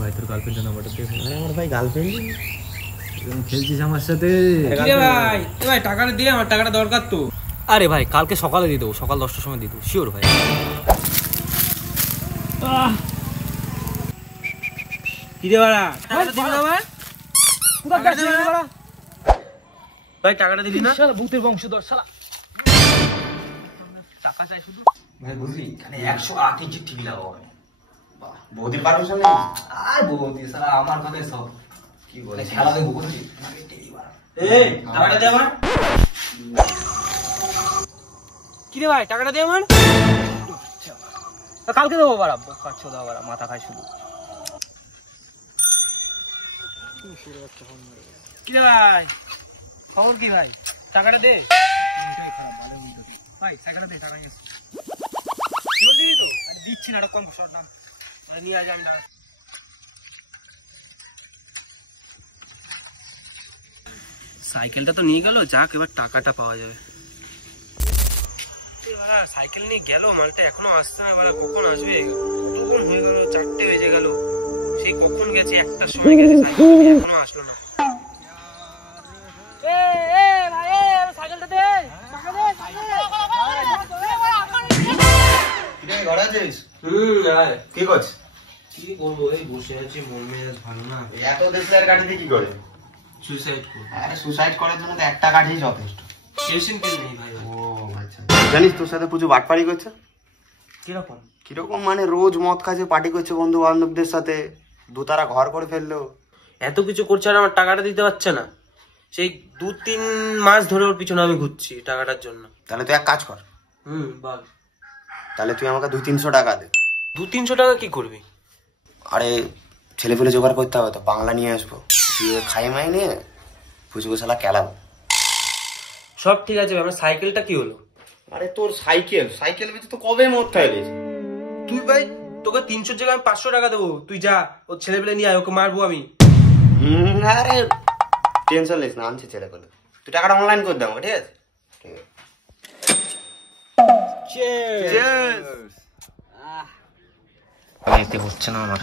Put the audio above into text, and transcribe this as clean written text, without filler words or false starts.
ভাই তোর গার্লফ্রেন্ডের নাম্বারটা দে। আমার ভাই গার্লফ্রেন্ড খেলছিস আমার সাথে? ভাই ভাই টাকাটা দিয়ে, আমার টাকাটা দরকার তো। আরে ভাই কালকে সকালে দিয়ে দেবো, সকাল 10টার সময় দিয়ে দেবো, শিওর ভাই। কিরে বাড়া, টাকাটা দিবি না ভাই? ভাই টাকাটা দিবি না? শালা ভূতের বংশধর শালা। টাকা চাই শুধু ভাই, বুঝলি এখানে 108 ইঞ্চি টিভি লাগাবো। বাহ, বৌদির পারমিশন নেই? আর বৌদি সারা আমার কথা সব কি বলে, খেলা দেখবো বুঝলি। এই টাকাটা দে আমার। কিরে ভাই টাকাটা দে আমার। কালকে দেবো বাড়া, খাচ্ছ দাও বাড়া, মাথা খাই শুধু। কিরে ভাই খবর কি ভাই? টাকাটা দে ভাই, টাকাটা দে। টাকা নিয়েছি তো, আরে দিচ্ছি না, এটা কম শর্ট দাম, মানে নিয়ে আসি আমি টাকা। সাইকেলটা তো নিয়ে গেল, যাক এবার টাকাটা পাওয়া যাবে। সাইকেল নিয়ে গেল, মালটা এখনো আসছে না। কখন আসবে? কতক্ষণ হয়ে গেল, 4টে বেজে গেল। সেই কখন গেছে, 1টার সময় গেছে, এখনো আসলো না। কি করছিস? কি করবো, এই বসে আছি, মন মেজাজ ভালো না। এত দেশের কাঠি দিয়ে কি করে? সুইসাইড করবো। আরে সুসাইড করার জন্য তো একটা কাঠি যথেষ্ট। টেনশন কেন নেই ভাই। ও আচ্ছা, জানিস তোর সাথে পুজো বাটপাড়ি করছে? কিরকম? কিরকম মানে রোজ মদ খাচ্ছে, পার্টি করছে বন্ধু বান্ধবদের সাথে, দুতারা ঘর করে ফেললো। এত কিছু করছে আর আমার টাকাটা দিতে পারছে না। সেই 2-3 মাস ধরে ওর পিছনে আমি ঘুরছি টাকাটার জন্য। তাহলে তুই এক কাজ কর, বল। তাহলে তুই আমাকে 200-300 টাকা দে। 200-300 টাকা কি করবি? আরে ছেলে পেলে জোগাড় করতে হবে তো, বাংলা নিয়ে আসবো, দিয়ে খাই মাই নিয়ে পুজো শালা খেলাবো। সব ঠিক আছে, আমার সাইকেলটা কি হলো? আরে তোর সাইকেল বেঁচে তো কবে মদ খাই গেছে। তুই ভাই, তোকে 300 জায়গায় আমি 500 টাকা দেবো, তুই যা ওর ছেলে পেলে নিয়ে আয়, ওকে মারবো আমি। আরে টেনশন নিস না, আনছি ছেলে পেলে। তুই টাকাটা অনলাইন করে দে আমাকে, ঠিক আছে? এতে হচ্ছে না আমার।